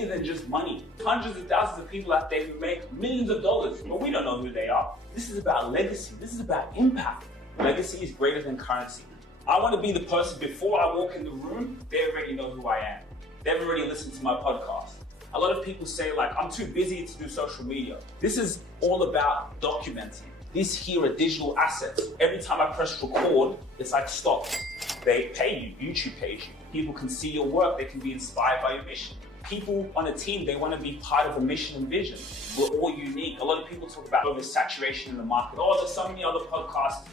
bigger than just money. Hundreds of thousands of people out there who make millions of dollars, but we don't know who they are. This is about legacy. This is about impact. Legacy is greater than currency. I want to be the person, before I walk in the room, they already know who I am. They've already listened to my podcast. A lot of people say, like, I'm too busy to do social media. This is all about documenting. These here are digital assets. Every time I press record, it's like stock. They pay you, YouTube pays you. People can see your work, they can be inspired by your mission. People on a team, they want to be part of a mission and vision. We're all unique. A lot of people talk about oversaturation in the market. Oh, there's so many other podcasts.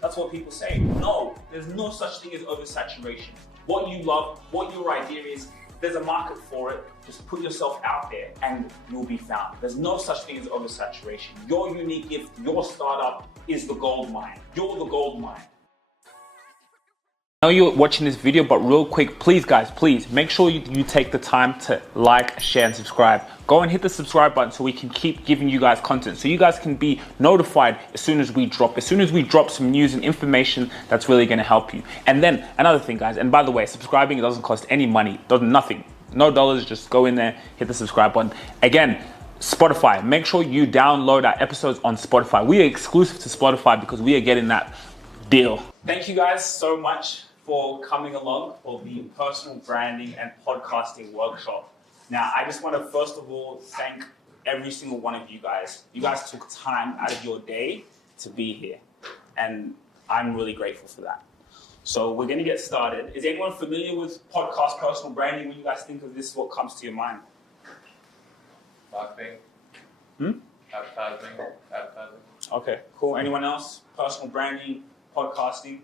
That's what people say. No, there's no such thing as oversaturation. What you love, what your idea is, there's a market for it. Just put yourself out there and you'll be found. There's no such thing as oversaturation. Your unique gift, your startup is the gold mine. You're the gold mine. I know you're watching this video, but real quick, please guys, please make sure you take the time to like, share, and subscribe. Go and hit the subscribe button so we can keep giving you guys content, so you guys can be notified as soon as we drop some news and information that's really going to help you. And then another thing, guys, and by the way, subscribing, it doesn't cost any money, does nothing, no dollars. Just go in there, hit the subscribe button. Again, Spotify, make sure you download our episodes on Spotify. We are exclusive to Spotify because we are getting that deal. Thank you guys so much for coming along for the personal branding and podcasting workshop. Now, I just want to first of all thank every single one of you guys. You guys took time out of your day to be here, and I'm really grateful for that. So we're going to get started. Is anyone familiar with podcast personal branding? When you guys think of this, what comes to your mind? Marketing. Advertising. Okay, cool. Anyone else? Personal branding, podcasting?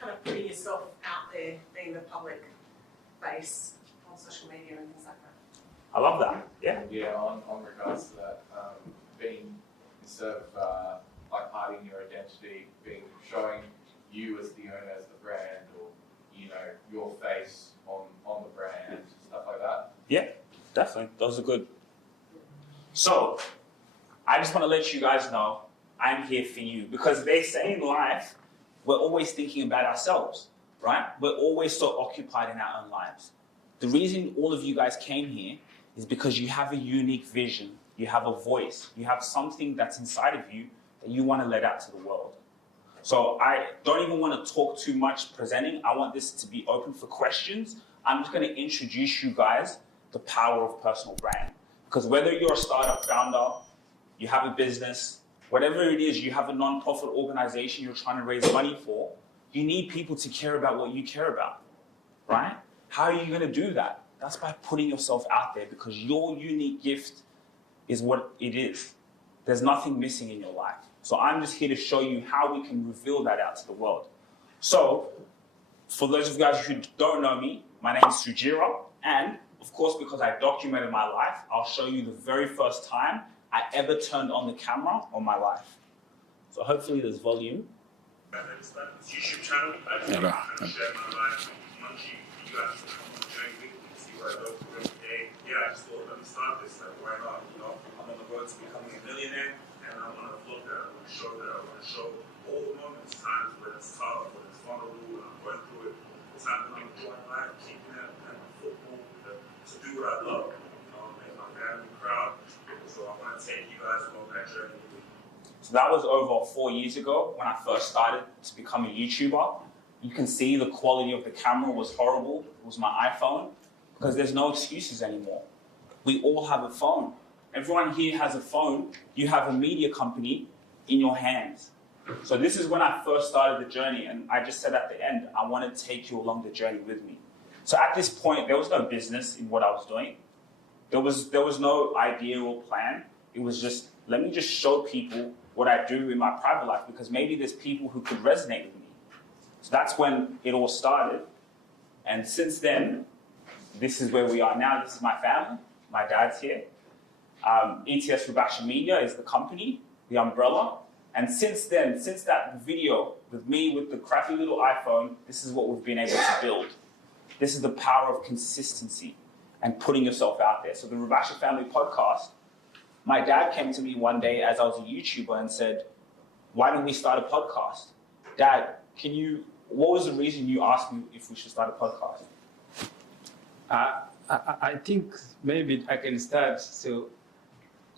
Kind of putting yourself out there, being the public face on social media and things like that. I love that. Yeah. Yeah, on regards to that, being, instead of like hiding your identity, showing you as the owner, as the brand, or your face on the brand, stuff like that. Yeah, definitely. Those are good. So, I just want to let you guys know I'm here for you, because they say in life, we're always thinking about ourselves, right? We're always so occupied in our own lives. The reason all of you guys came here is because you have a unique vision, you have a voice, you have something that's inside of you that you want to let out to the world. So I don't even want to talk too much presenting. I want this to be open for questions. I'm just going to introduce you guys the power of personal brand. Because whether you're a startup founder, you have a business, whatever it is, you have a non-profit organization you're trying to raise money for, you need people to care about what you care about, right? How are you going to do that? That's by putting yourself out there, because your unique gift is what it is. There's nothing missing in your life. So I'm just here to show you how we can reveal that out to the world. So for those of you guys who don't know me, my name is Sugira, and of course, because I documented my life, I'll show you the very first time I ever turned on the camera on my life. So hopefully there's volume. This YouTube channel, I just want to share my life. Monkey, you guys come on the journey with me, see what I go through every day. Yeah, I just thought, let me start this. Like, why not? I'm on the road to becoming a millionaire, and I want to vlog that. I want to show that. I want to show all the moments, times when it's tough, when it's vulnerable, when I'm going through it. The time when I'm enjoying life, keeping it, and football, to do what I love. Make my family proud. So I want to take you guys along that journey with me. So that was over 4 years ago when I first started to become a YouTuber. You can see the quality of the camera was horrible. It was my iPhone, because there's no excuses anymore. We all have a phone. Everyone here has a phone. You have a media company in your hands. So this is when I first started the journey, and I just said at the end, I want to take you along the journey with me. So at this point, there was no business in what I was doing. There was no idea or plan. It was just, let me just show people what I do in my private life, because maybe there's people who could resonate with me. So that's when it all started. And since then, this is where we are now. This is my family. My dad's here. Sugira Rubasha Media is the company, the umbrella. And since then, since that video with me with the crappy little iPhone, this is what we've been able to build. This is the power of consistency and putting yourself out there. So the Rubasha Family Podcast, my dad came to me one day as I was a YouTuber and said, why don't we start a podcast? Dad, what was the reason you asked me if we should start a podcast? I think maybe I can start. So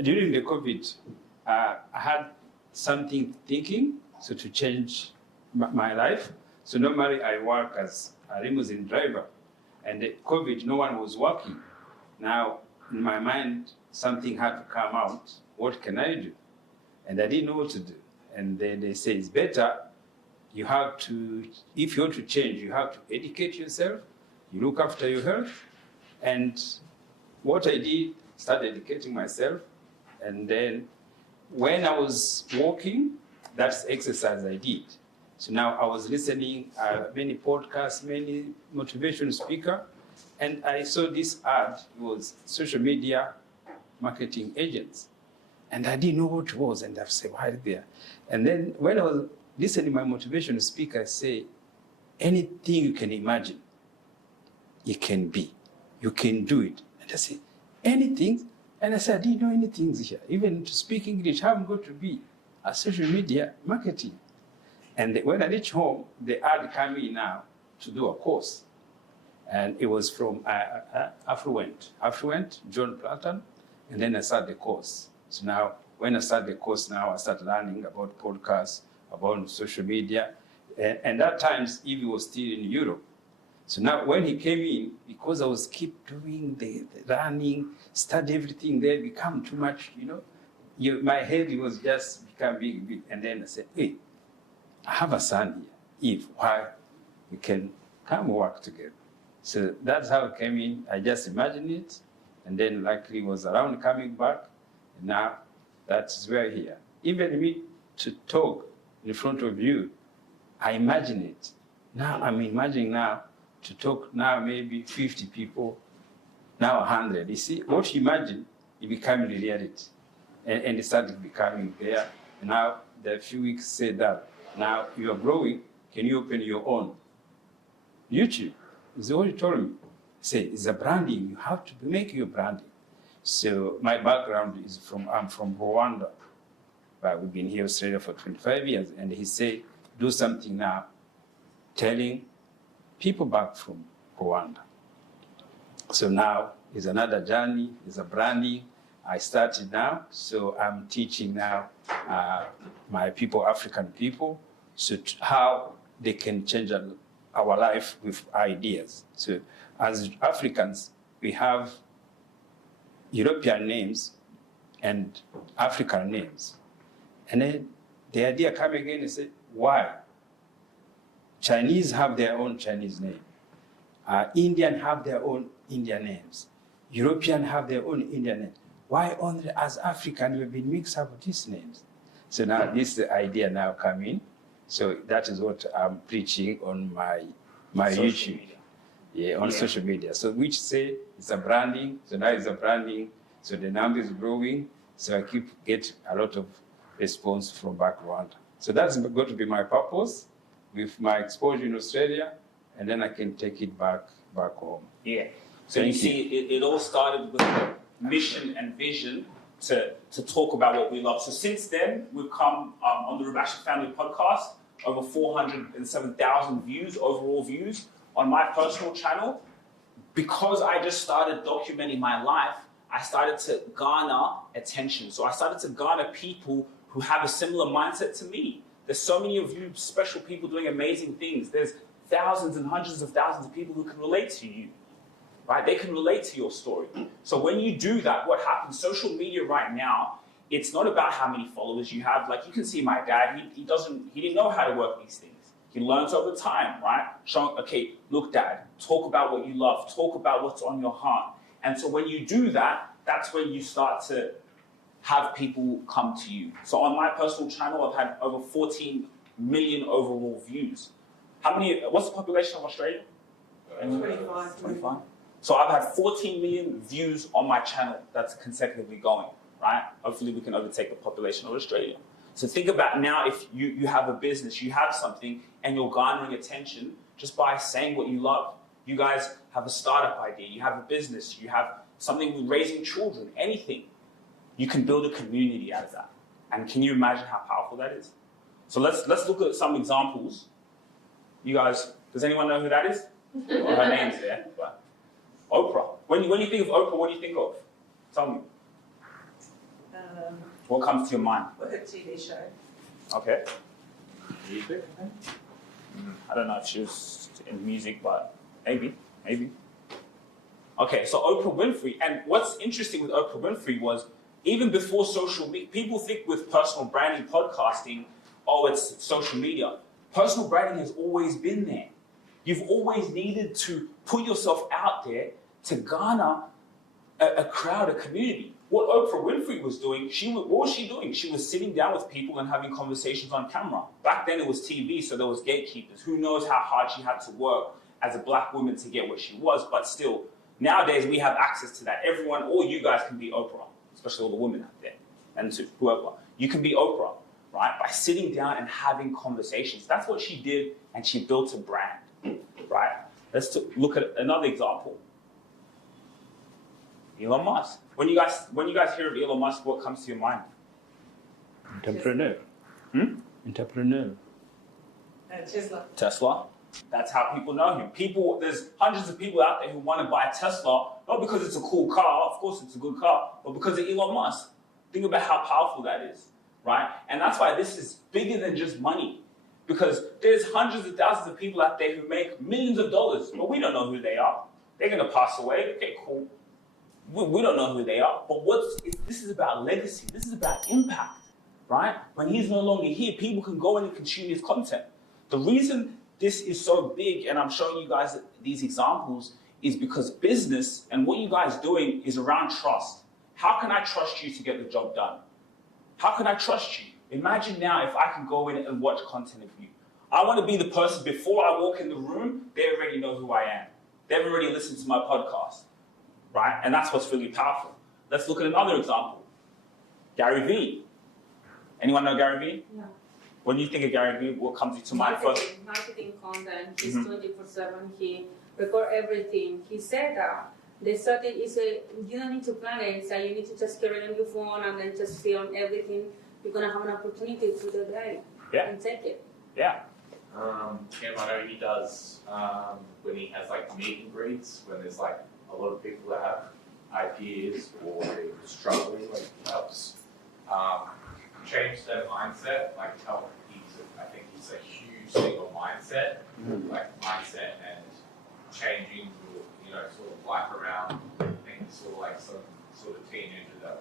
during the COVID, I had something thinking, so to change my life. So normally I work as a limousine driver, and the COVID, no one was working. Now, in my mind, something had to come out. What can I do? And I didn't know what to do. And then they say it's better. You have to, if you want to change, you have to educate yourself. You look after your health. And what I did, started educating myself. And then when I was walking, that's exercise I did. So now I was listening many podcasts, many motivational speaker, and I saw this ad. It was social media marketing agents, and I didn't know what it was, and I said, "Why there?" And then when I was listening to my motivational speaker, I say, "Anything you can imagine, it can be. You can do it." And I said, "Anything?" And I said, "I didn't know anything here. Even to speak English, how I'm going to be a social media marketing." And when I reached home, the ad came in now to do a course. And it was from Affluent, John Platten, and then I started the course. So now, when I started the course now, I started learning about podcasts, about social media. And that times, Evie was still in Europe. So now when he came in, because I was keep doing the learning, study everything there, become too much, my head was just become big. And then I said, hey, I have a son here, Eve, why we can come work together. So that's how it came in. I just imagined it, and then luckily it was around coming back, and now that's where here. Even me to talk in front of you, I imagine it. Now I'm imagining now to talk now maybe 50 people, now 100. You see, what you imagine, it became reality. And it started becoming there. And now the few weeks said that, now you are growing, can you open your own YouTube? Is what he told me. Say, it's a branding, you have to make your branding. So my background is I'm from Rwanda, but we've been here in Australia for 25 years. And he said, do something now, telling people back from Rwanda. So now is another journey, is a branding. I started now, so I'm teaching now my people, African people, so how they can change our life with ideas. So as Africans, we have European names and African names. And then the idea came again and said, why? Chinese have their own Chinese name. Indian have their own Indian names. European have their own Indian names. Why only as African we've been mixed up with these names? So now this is the idea now coming. So that is what I'm preaching on my YouTube. On social media. So which say it's a branding, so now it's a branding, so the number is growing, so I keep get a lot of response from back Rwanda. So that's going to be my purpose with my exposure in Australia, and then I can take it back home. Yeah. So you see, it all started with a mission and vision to talk about what we love. So since then, we've come on the Rubasha Family Podcast, over 407,000 views, overall views on my personal channel. Because I just started documenting my life, I started to garner attention. So I started to garner people who have a similar mindset to me. There's so many of you special people doing amazing things. There's thousands and hundreds of thousands of people who can relate to you, right? They can relate to your story. So when you do that, what happens, social media right now, it's not about how many followers you have. Like you can see my dad, he didn't know how to work these things. He learns over time, right? Showing, okay, look, Dad, talk about what you love, talk about what's on your heart. And so when you do that, that's when you start to have people come to you. So on my personal channel, I've had over 14 million overall views. What's the population of Australia? 25. So I've had 14 million views on my channel that's consecutively going, right? Hopefully we can overtake the population of Australia. So think about now if you have a business, you have something, and you're garnering attention just by saying what you love. You guys have a startup idea, you have a business, you have something with raising children, anything. You can build a community out of that. And can you imagine how powerful that is? So let's look at some examples. You guys, does anyone know who that is? Well, her name's there. But Oprah. When you think of Oprah, what do you think of? Tell me. What comes to your mind? Her TV show. Okay. Music, I think. I don't know if she was in music, but maybe. Okay, so Oprah Winfrey, and what's interesting with Oprah Winfrey was even before social media, people think with personal branding, podcasting, oh, it's social media. Personal branding has always been there. You've always needed to put yourself out there to garner a crowd, a community. What Oprah Winfrey was doing, what was she doing? She was sitting down with people and having conversations on camera. Back then it was TV, so there was gatekeepers. Who knows how hard she had to work as a black woman to get what she was, but still, nowadays we have access to that. Everyone, all you guys can be Oprah, especially all the women out there, and to whoever. You can be Oprah, right? By sitting down and having conversations. That's what she did, and she built a brand, right? Let's look at another example. Elon Musk. When you guys hear of Elon Musk, what comes to your mind? Entrepreneur. Entrepreneur. Tesla. Tesla. That's how people know him. There's hundreds of people out there who want to buy a Tesla, not because it's a cool car, of course it's a good car, but because of Elon Musk. Think about how powerful that is, right? And that's why this is bigger than just money. Because there's hundreds of thousands of people out there who make millions of dollars, but we don't know who they are. They're going to pass away. Okay, cool. We don't know who they are. But this is about legacy. This is about impact, right? When he's no longer here, people can go in and consume his content. The reason this is so big, and I'm showing you guys these examples, is because business and what you guys are doing is around trust. How can I trust you to get the job done? How can I trust you? Imagine now if I can go in and watch content of you. I want to be the person, before I walk in the room, they already know who I am. They've already listened to my podcast, right? And that's what's really powerful. Let's look at another example. Gary Vee. Anyone know Gary Vee? No. When you think of Gary Vee, what comes to mind first? Marketing content. He's 24/7. He record everything. He said that the strategy is you don't need to plan it. So you need to just carry it on your phone and then just film everything. You're gonna have an opportunity through the day and take it. Yeah. Kim, I know he does when he has like meet and greets, when there's like a lot of people that have ideas or they're struggling, like he helps change their mindset. Like I think he's a huge thing on mindset, like mindset and changing your, sort of life around. I think he's sort of like some sort of teenager that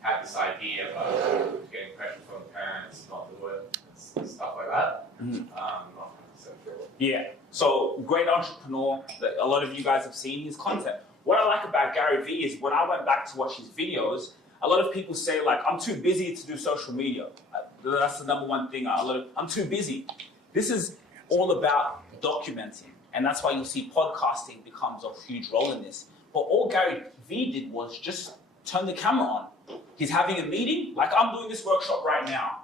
had this idea about getting pressure from parents not to do it and stuff like that. Not 100% sure. Yeah, so great entrepreneur that a lot of you guys have seen his content. What I like about Gary Vee is when I went back to watch his videos, a lot of people say like, I'm too busy to do social media. That's the number one thing. I'm too busy. This is all about documenting. And that's why you'll see podcasting becomes a huge role in this. But all Gary Vee did was just turn the camera on. He's having a meeting, like I'm doing this workshop right now.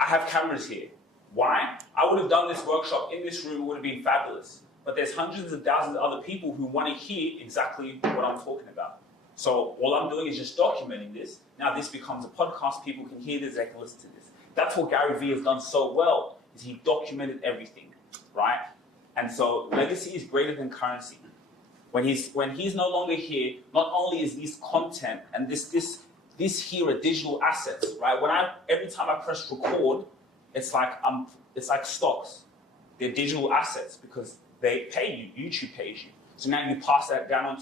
I have cameras here. Why? I would have done this workshop in this room, it would have been fabulous. But there's hundreds of thousands of other people who want to hear exactly what I'm talking about. So all I'm doing is just documenting this. Now this becomes a podcast, people can hear this, they can listen to this. That's what Gary Vee has done so well, is he documented everything, right? And so legacy is greater than currency. When he's no longer here, not only is this content and this here are digital assets, right? Every time I press record, it's like stocks. They're digital assets because they pay you. YouTube pays you. So now you pass that down onto